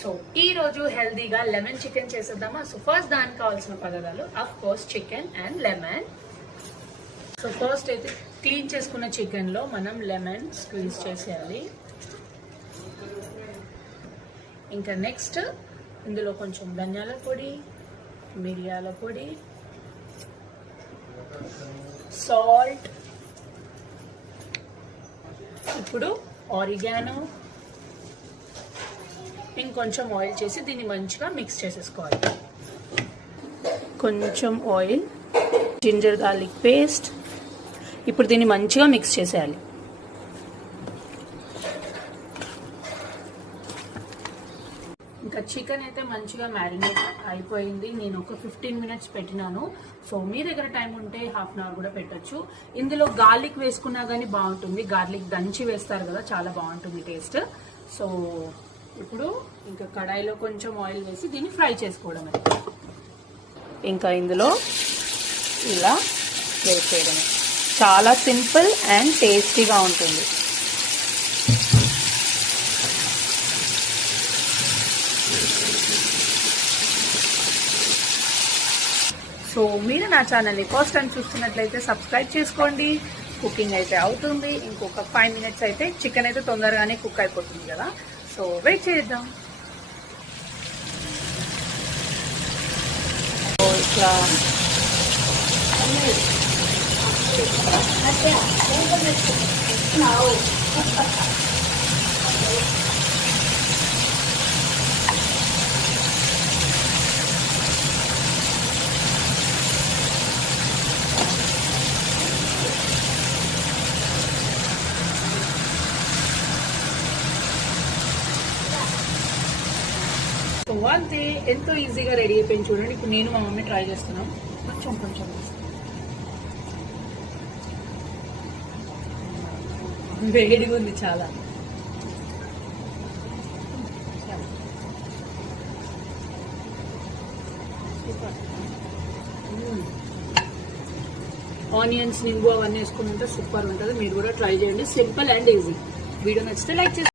So ఈ రోజు హెల్దీగా లెమన్ చికెన్ చేసేద్దామా. సో ఫస్ట్ దానికి కావాల్సిన పదార్థాలు of course chicken and lemon. So first అయితే క్లీన్ చేసుకున్న చికెన్ లో మనం లెమన్ స్క్వీజ్ చేసేయాలి. ఇంకా నెక్స్ట్ ఇందులో కొంచెం ధనియాల పొడి, మిరియాల పొడి, సాల్ట్, ఇప్పుడు ఆరిగానో, ఇంకొంచెం ఆయిల్ చేసి దీన్ని మంచిగా మిక్స్ చేసేసుకోవాలి. కొంచెం ఆయిల్, జింజర్ గార్లిక్ పేస్ట్. ఇప్పుడు దీన్ని మంచిగా మిక్స్ చేసేయాలి. ఇంకా చికెన్ అయితే మంచిగా మ్యారినేట్ అయిపోయింది. నేను ఒక 15 మినిట్స్ పెట్టినాను. సో మీ దగ్గర టైం ఉంటే హాఫ్ అన్ అవర్ కూడా పెట్టచ్చు. ఇందులో గార్లిక్ వేసుకున్నా కానీ బాగుంటుంది. గార్లిక్ దంచి వేస్తారు కదా, చాలా బాగుంటుంది టేస్ట్. సో ఇప్పుడు ఇంకా కడాయిలో కొంచెం ఆయిల్ వేసి దీన్ని ఫ్రై చేసుకోవడమే. ఇంకా ఇందులో ఇలా వేసేయడమే. చాలా సింపుల్ అండ్ టేస్టీగా ఉంటుంది. సో మీరు నా ఛానల్ని ఫస్ట్ టైం చూస్తున్నట్లయితే సబ్స్క్రైబ్ చేసుకోండి. కుకింగ్ అయితే అవుతుంది. ఇంకొక 5 మినిట్స్ అయితే చికెన్ అయితే తొందరగానే కుక్ అయిపోతుంది కదా. సో వెయిట్ చేద్దాం. ఇట్లా అంతే, ఎంతో ఈజీగా రెడీ అయిపోయింది చూడండి. ఇప్పుడు నేను మా మమ్మీ ట్రై చేస్తున్నాం. కొంచెం కొంచెం వేడిగా ఉంది చాలా. ఆనియన్స్, నింబు అవన్నీ వేసుకుని ఉంటే సూపర్ ఉంటుంది. మీరు కూడా ట్రై చేయండి. Simple and easy. వీడియో నచ్చితే లైక్ చేసి